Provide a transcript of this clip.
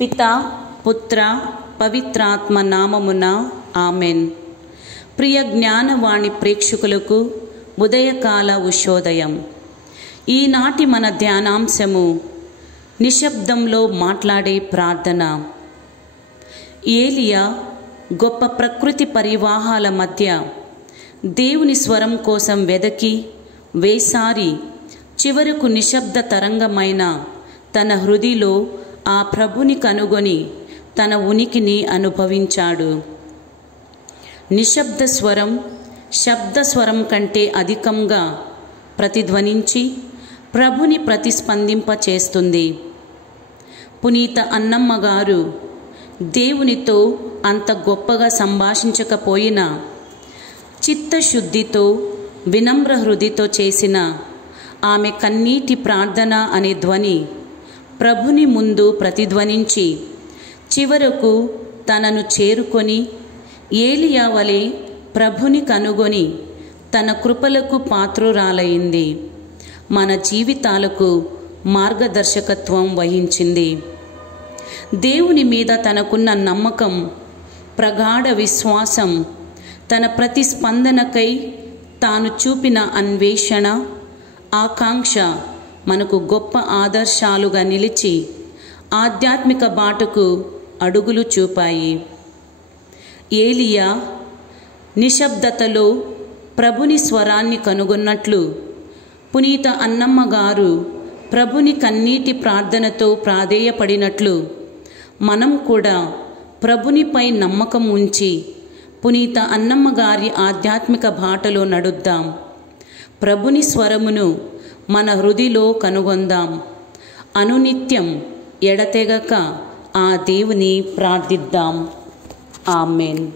పితా పుత్ర పవిత్రాత్మ నామమున ఆమెన్. ప్రియ జ్ఞానవాణి ప్రేక్షకులకు ఉదయకాల ఉషోదయం. ఈనాటి మన ధ్యానాంశము నిశ్శబ్దంలో మాట్లాడే ప్రార్థన. ఏలియా గొప్ప ప్రకృతి పరివాహాల మధ్య దేవుని స్వరం కోసం వెదకి వేసారి చివరకు నిశ్శబ్ద తరంగమైన తన హృదిలో ఆ ప్రభుని కనుగొని తన ఉనికిని అనుభవించాడు. నిశ్శబ్ద స్వరం శబ్ద స్వరం కంటే అధికంగా ప్రతిధ్వనించి ప్రభుని ప్రతిస్పందింపచేస్తుంది. పునీత అన్నమ్మ గారు దేవునితో అంత గొప్పగా సంభాషించకపోయినా చిత్తశుద్ధితో వినమ్ర హృదితో చేసిన ఆమె కన్నీటి ప్రార్థన అనే ధ్వని ప్రభుని ముందు ప్రతిధ్వనించి చివరకు తనను చేరుకొని ఏలియా వలె ప్రభుని కనుగొని తన కృపలకు పాత్రురాలైంది. మన జీవితాలకు మార్గదర్శకత్వం వహించింది. దేవుని మీద తనకున్న నమ్మకం, ప్రగాఢ విశ్వాసం, తన ప్రతిస్పందనకై తాను చూపిన అన్వేషణ, ఆకాంక్ష మనకు గొప్ప ఆదర్శాలుగా నిలిచి ఆధ్యాత్మిక బాటకు అడుగులు చూపాయి. ఏలియా నిశ్శబ్దతలో ప్రభుని స్వరాన్ని కనుగొన్నట్లు పునీత అన్నమ్మ గారు ప్రభుని కన్నీటి ప్రార్థనతో ప్రాధేయపడినట్లు మనం కూడా ప్రభునిపై నమ్మకం ఉంచి పునీత అన్నమ్మ గారి ఆధ్యాత్మిక బాటలో నడుద్దాం. ప్రభుని స్వరమును మన హృదిలో కనుగొందాం. అనునిత్యం ఎడతెగక ఆ దేవుని ప్రార్థిద్దాం. ఆమెన్.